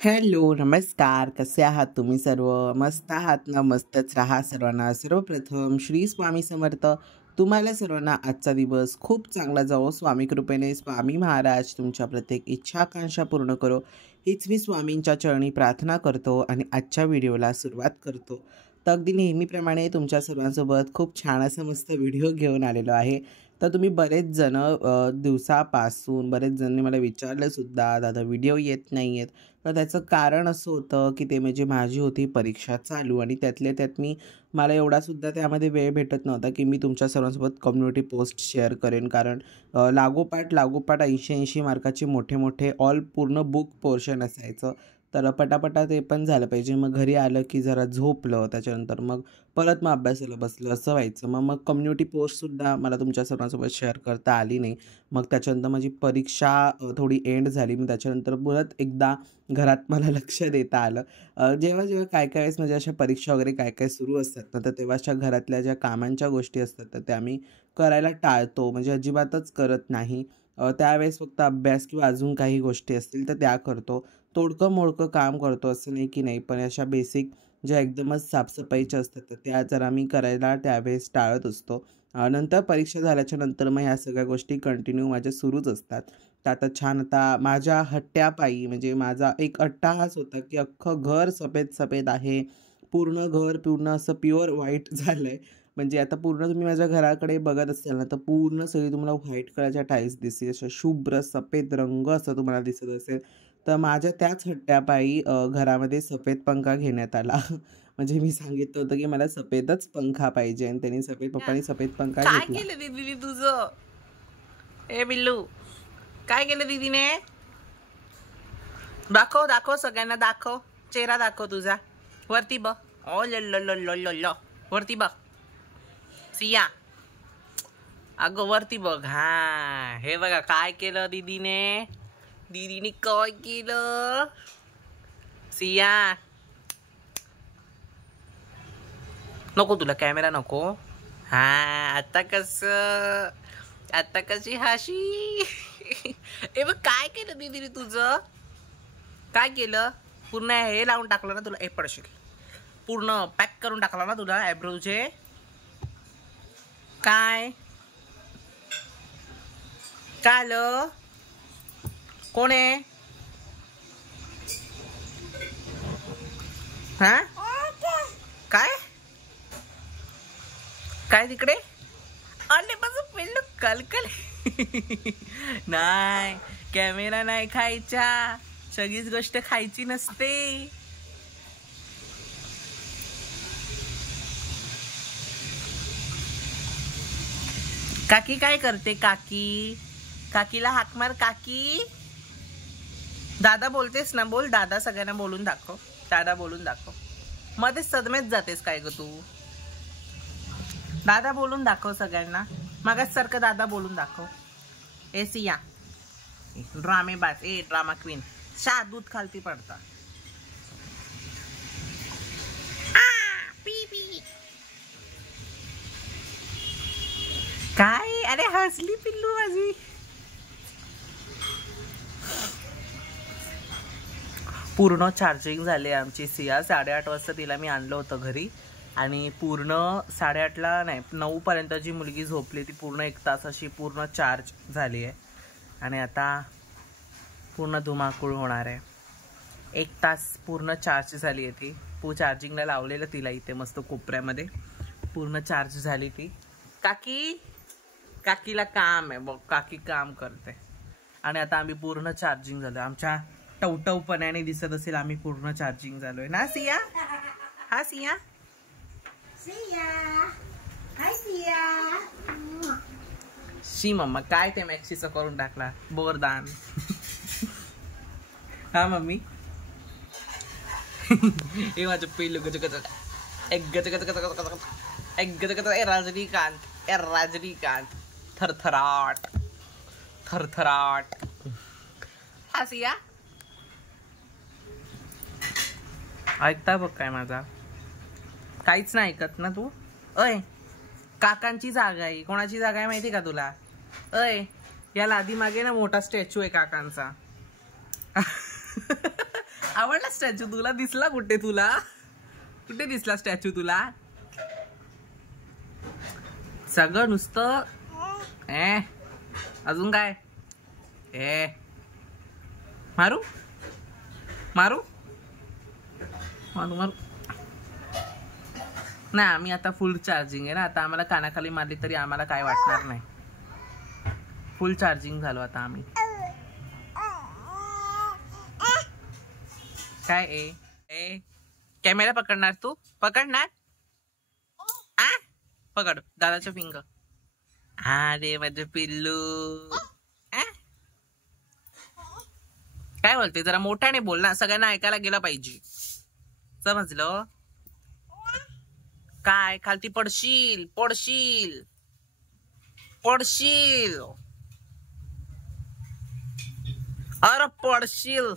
Hello, नमस्कार. कसे आहात तुम्ही सर्व? मस्त आहात ना? मस्तच राहा सर्वांना. सर्वप्रथम श्री स्वामी समर्थ. तुम्हाला सर्वांना आजचा दिवस खूप चांगला जावो. स्वामी कृपेने स्वामी महाराज तुमच्या प्रत्येक इच्छा आकांक्षा पूर्ण करो, हीच मी स्वामींच्या चरणी प्रार्थना करतो आणि आजच्या व्हिडिओला सुरुवात करतो. तर अगदी नेहमीप्रमाणे तुमच्या सर्वांसोबत खूप छान असं मस्त व्हिडिओ घेऊन आलेलो आहे. तर तुम्ही बरेच जण दिवसापासून बरेच जणांनी मला विचारलंसुद्धा, "दादा व्हिडिओ येत नाही आहेत." तर त्याचं कारण असं होतं की ते म्हणजे माझी होती परीक्षा चालू आणि त्यातल्या त्यात मला एवढासुद्धा त्यामध्ये वेळ भेटत नव्हता की मी तुमच्या सर्वांसोबत कम्युनिटी पोस्ट शेअर करेन. कारण लागोपाठ 80-80 मार्काचे मोठे मोठे ऑल पूर्ण बुक पोर्शन असायचं. तर पटापटा ते पण झालं पाहिजे. मग घरी आलं की जरा झोपलं, त्याच्यानंतर परत अभ्यासाला बसलं, असं व्हायचं. मग कम्युनिटी पोस्टसुद्धा मला तुमच्या सर्वांसोबत शेअर करता आली नाही. मग त्याच्यानंतर माझी परीक्षा थोडी एंड झाली. मग त्याच्यानंतर परत एकदा घरात मला लक्ष देता आलं. जेव्हा जेव्हा काय काय वेळेस म्हणजे अशा परीक्षा वगैरे काय काय सुरू असतात ना, तर तेव्हा अशा घरातल्या ज्या कामांच्या गोष्टी असतात तर त्या मी करायला टाळतो, म्हणजे अजिबातच करत नाही. त्यावेळेस फक्त अभ्यास किंवा अजून काही गोष्टी असतील तर त्या करतो. तोडकं मोडकं काम करतो असं नाही की नाही, पण अशा बेसिक ज्या एकदमच साफसफाईच्या असतात तर त्या जरा मी करायला त्यावेळेस टाळत असतो. नंतर परीक्षा झाल्याच्या नंतर मग ह्या सगळ्या गोष्टी कंटिन्यू माझ्या सुरूच असतात. तर आता माझ्या हट्ट्यापायी म्हणजे माझा एक अट्टाहास होता की अख्खं घर सफेद सफेद आहे. पूर्ण घर पूर्ण असं प्युअर व्हाईट झालं आहे. म्हणजे आता पूर्ण तुम्ही माझ्या घराकडे बघत असाल ना, तर पूर्ण सगळी तुम्हाला व्हाईट कलरच्या टाईल्स दिसतील. अशा शुभ्र सफेद रंग असा तुम्हाला दिसत असेल. तर माझ्या त्याच हट्ट्यापायी घरामध्ये सफेद पंखा घेण्यात आला. म्हणजे मी सांगितलं होतं की मला सफेदच पंखा पाहिजे आणि त्यांनी पप्पांनी सफेद पंखा काय घेतला. केलं दीदीने तुझं? ए बिल्लू, काय केलं दीदीने? दाखव दाखव, सगळ्यांना दाखव, चेहरा दाखव तुझा. वरती बघ. ओ ल वरती बघ. सिया, अगं वरती बघ. हा, हे बघा काय केलं दीदीने. दीदीने काय केलं? सिया, नको तुला कॅमेरा नको. हा, आता कशी हाशी. ए बघ काय केलं दीदीने तुझं? काय केलं? पूर्ण हे लावून टाकलं ना तुला. ए पडशील. पूर्ण पॅक करून टाकला ना तुला आयब्रोचे. काय आलं? कोण आहे? हा, काय काय तिकडे? अरे माझं पिल्लू कलकल. नाही, कॅमेरा नाही खायचा. सगळीच गोष्ट खायची नसते. काकी काय करते? काकीला हाक मार. काकी, दादा बोलतेस ना, बोल दादा. सगळ्यांना बोलून दाखव. दादा बोलून दाखव. मध्ये सदमेत जातेस काय ग तू? दादा बोलून दाखव सगळ्यांना. मागास सारखं दादा बोलून दाखव. ए सिया, ड्रामेबाज. ए ड्रामा क्वीन. दूध खालती पडता. काय? अरे हसली पिल्लू माझी. पूर्ण चार्जिंग झाले आमची सिया. 8:30 वाजता तिला मी आणलं होतं घरी आणि पूर्ण 8:30ला नाही 9 पर्यंत जी मुलगी झोपली ती पूर्ण 1 तास अशी पूर्ण चार्ज झाली आहे. आणि आता पूर्ण धुमाकूळ होणार आहे. 1 तास पूर्ण चार्ज झाली आहे ती. चार्जिंगला लावलेलं तिला इथे मस्त कोपऱ्यामध्ये. पूर्ण चार्ज झाली ती. काकीला काम आहे बघ. काकी काम करते. आणि आता आम्ही पूर्ण चार्जिंग झालो. आमच्या टवटवपणाने दिसत असेल आम्ही पूर्ण चार्जिंग झालोय ना सिया? हा सिया. हाय सिया. शी मम्मा, काय ते मॅक्सीचं करून टाकला बोरदान. हा मम्मी. हे माझं पिल्लू रजनीकांत थरथराट. हा सिया, ऐकता बघ काय माझा. काहीच नाही ऐकत ना तू. अय, काकांची जागा आहे. कोणाची जागा आहे माहिती का तुला? अय, या लादी मागे ना मोठा स्टॅच्यू आहे काकांचा. आवडला स्टॅच्यू तुला? दिसला कुठे तुला? कुठे दिसला स्टॅच्यू तुला? सगळं नुसतं अजून काय? मारू मारू मारू मारू नाही, आम्ही आता फुल चार्जिंग आहे ना. आता आम्हाला कानाखाली मारली तरी आम्हाला काय वाटणार नाही. फुल चार्जिंग झालो आता आम्ही. काय ए कॅमेरा पकडणार तू? पकडणार? पकड दादाचं फिंगर. अरे माझं पिल्लू. काय बोलते? जरा मोठ्याने बोल ना, सगळ्यांना ऐकायला गेलं पाहिजे. समजलं? काय खालती पडशील पडशील पडशील. अरे पडशील.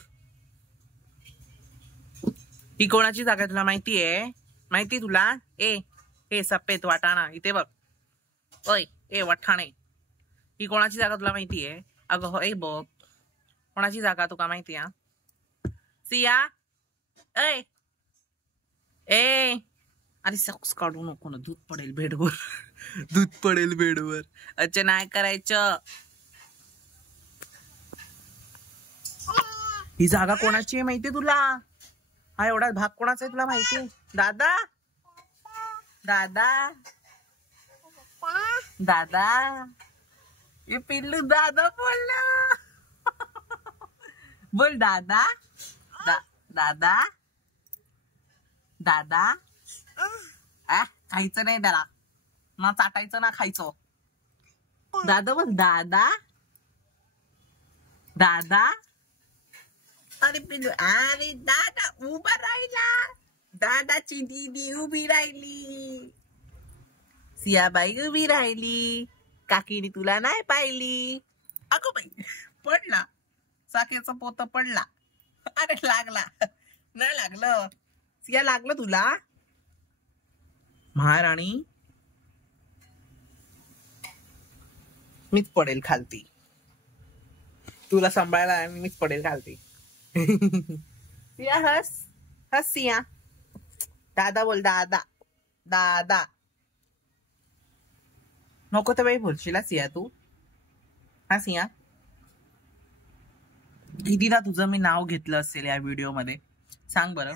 ही कोणाची जागा तुला माहितीये? माहिती तुला? ए सफेद वाटाणा इथे बघ. ओय ए वठाणे, ही कोणाची जागा तुला माहितीये? अगं हो ए बघ, कोणाची जागा तुका माहिती? सिया ए अरे सॉक्स काढू नको ना, दूध पडेल बेडवर. दूध पडेल बेडवर. अच्छा नाही करायचं. ही जागा कोणाची आहे माहितीये तुला? हा एवढा भाग कोणाचा आहे तुला माहितीये? दादा दादा दादा. ये पिल्लू दादा बोलला. बोल दादा दादा दादा. खायचं नाही त्याला ना, चाटायचं ना खायचं. दादा बोल दादा दादा. अरे पिल्लू, अरे दादा उभा राहिला. दादाची दीदी उभी राहिली. सियाबाई उभी राहिली. काकीने तुला नाही पाहिली. अगो बाई पडला, साखरेचा पोत पडला. अरे लागला नाही लागलं? सिया लागलं तुला? महाराणी मीच पडेल खालती. तुला सांभाळायला आणि मीच पडेल खालती. सिया हस हस. सिया दादा बोल दादा दादा. नको तर बाई बोलशील सिया तू? हा सिया, किती ना तुझं मी नाव घेतलं असेल या व्हिडिओ मध्ये? सांग बरं.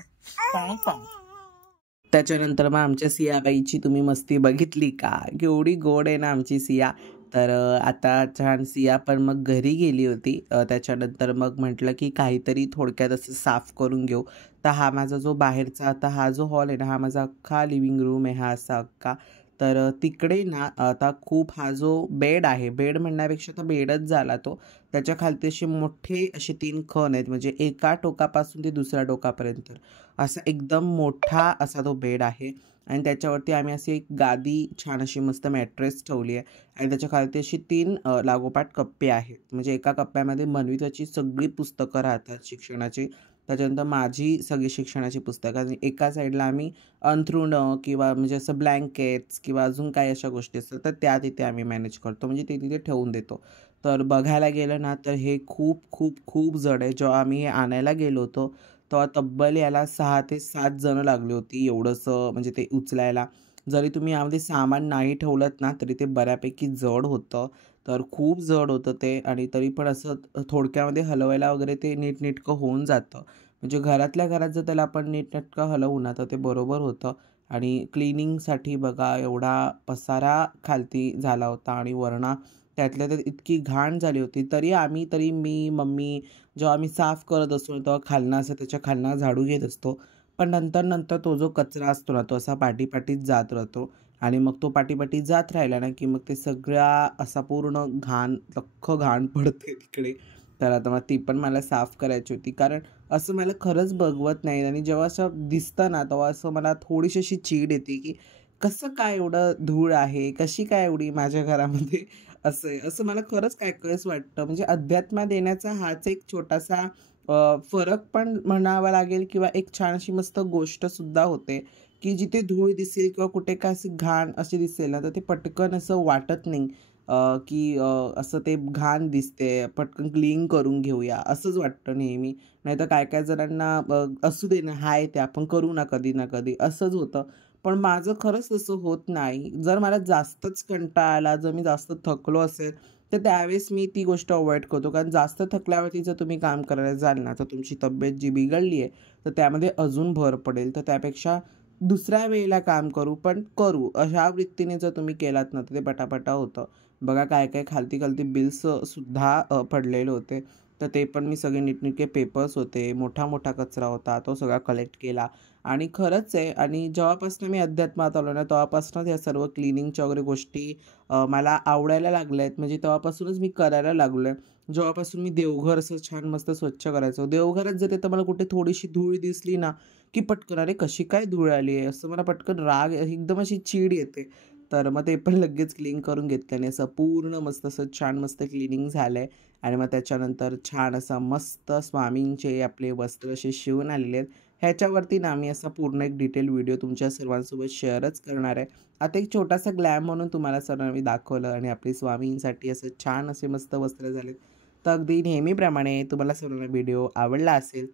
त्याच्यानंतर मग आमच्या सियाबाईची तुम्ही मस्ती बघितली का? केवढी गोड आहे ना आमची सिया. तर आता छान सिया पण मग घरी गेली होती. त्याच्यानंतर मग म्हटलं की काहीतरी थोडक्यात असं साफ करून घेऊ. तर हा माझा जो बाहेरचा आता हा जो हॉल आहे ना, हा माझा अख्खा लिव्हिंग रूम आहे हा असा अख्खा. तर तिकडे ना आता खूप हा जो बेड आहे, बेड म्हणण्यापेक्षा तर बेडच झाला तो. त्याच्या खालती असे मोठे असे 3 खण आहेत, म्हणजे एका टोकापासून ते दुसऱ्या टोकापर्यंत असा एकदम मोठा असा तो बेड आहे. आणि त्याच्यावरती आम्ही अशी एक गादी छान अशी मस्त मॅट्रेस ठेवली आहे. आणि त्याच्या खालती अशी 3 लागोपाठ कप्पे आहेत. म्हणजे एका कप्प्यामध्ये मनविताची सगळी पुस्तकं राहतात शिक्षणाची. त्याच्यानंतर माझी सगळी शिक्षणाची पुस्तकं. आणि एका साईडला आम्ही अंथरुणं किंवा म्हणजे असं ब्लँकेट्स किंवा अजून काही अशा गोष्टी असतात तर त्या तिथे आम्ही मॅनेज करतो, म्हणजे ते तिथे ठेवून देतो. तर बघायला गेलं ना तर हे खूप खूप खूप जड आहे. जेव्हा आम्ही हे आणायला गेलो होतो तेव्हा तब्बल याला 6 ते 7 जणं लागली होती एवढंसं, म्हणजे ते उचलायला. जरी तुम्ही यामध्ये सामान नाही ठेवलं ना तरी ते बऱ्यापैकी जड होतं. तर खूप जड होतं ते. आणि तरी पण असं थोडक्यामध्ये हलवायला वगैरे ते नीटनेटकं होऊन जातं. म्हणजे घरातल्या घरात जर त्याला आपण नीटनेटकं हलवू ना तर ते बरोबर होतं. आणि क्लिनिंगसाठी बघा एवढा पसारा खालती झाला होता. आणि वरना त्यातल्या त्यात इतकी घाण झाली होती. तरी मी मम्मी जेव्हा आम्ही साफ करत असतो तेव्हा खालनं असं त्याच्या खालनं झाडू घेत असतो. पण नंतर तो जो कचरा असतो ना तो असा पाठीपाठीत जात राहतो. आणि मग तो पाठीपाठी जात राहिला ना की मग ते सगळा असा पूर्ण लख्ख घाण पडते तिकडे. तर आता मग ती पण मला साफ करायची होती, कारण असं मला खरंच बघवत नाही. आणि जेव्हा असं दिसतं ना तेव्हा असं मला थोडीशी अशी चीड येते की कसं काय एवढं धूळ आहे, कशी काय एवढी माझ्या घरामध्ये असं आहे. असं मला खरंच काय कळस वाटतं. म्हणजे अध्यात्मात येण्याचा हाच एक छोटासा फरक पण म्हणावा लागेल, किंवा एक छान अशी मस्त गोष्टसुद्धा होते की जिथे धूळ दिसेल किंवा कुठे काय अशी घाण अशी दिसेल ना तर ते पटकन असं वाटत नाही की असं ते घाण दिसते, पटकन क्लीन करून घेऊया असंच वाटतं नेहमी. नाहीतर काय काय जणांना असू दे ना, हाय ते आपण करू ना कधी ना कधी असंच होतं. पण माझं खरंच तसं होत नाही. जर मला जास्तच कंटाळा आला, जर मी जास्त थकलो असेल, तर त्यावेळेस मी ती गोष्ट अव्हॉइड करतो. कारण जास्त थकल्यावरती जर तुम्ही काम करायला जाल ना, तर तुमची तब्येत जी बिघडली आहे, तर त्यामध्ये अजून भर पडेल. तर त्यापेक्षा दुसऱ्या वेळेला काम करू, पण करू अशा वृत्तीने जर तुम्ही केलात ना, तर ते पटापटा होतं. बघा काय-काय खालती-खालती बिल्स सुद्धा पडलेले होते. तर ते पण मी सगळे नीटनेटके पेपर्स होते, मोठा-मोठा कचरा होता, तो सगळा कलेक्ट केला. आणि खरंच आहे, आणि जेव्हापासून मी अध्यात्मात आलो ना, तेव्हापासूनच या सर्व क्लिनिंगच्या वगैरे गोष्टी मला आवडायला लागल्या आहेत. म्हणजे तेव्हापासूनच मी करायला लागलो आहे. जेव्हापासून मी देवघर असं छान मस्त स्वच्छ करायचो. देवघरात जर तर मला कुठे थोडीशी धूळ दिसली ना, की पटकन "अरे कशी काय धूळ आली आहे?" असं मला पटकन राग एकदम अशी चीड येते. तर मग ते पण लगेच क्लीन करून घेतल्याने असं पूर्ण मस्त असं छान मस्त क्लीनिंग झालं आहे. आणि मग त्याच्यानंतर छान असा मस्त स्वामींचे आपले वस्त्र असे शिवून आलेले आहेत. ह्याच्यावरती ना मी असा पूर्ण एक डिटेल व्हिडिओ तुमच्या सर्वांसोबत शेअरच करणार आहे. आता एक छोटासा ग्लॅम म्हणून तुम्हाला सर्वांना मी दाखवलं, आणि आपली स्वामींसाठी असं छान असे मस्त वस्त्र झालेत. तर अगदी नेहमीप्रमाणे तुम्हाला सर्वांना व्हिडिओ आवडला असेल,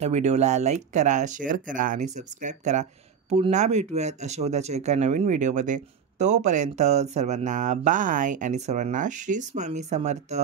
तर व्हिडिओला लाईक करा, शेअर करा आणि सबस्क्राईब करा. पुन्हा भेटूयात अशा उद्याच्या एका नवीन व्हिडिओमध्ये. तोपर्यंत सर्वांना बाय, आणि सर्वांना श्री स्वामी समर्थ.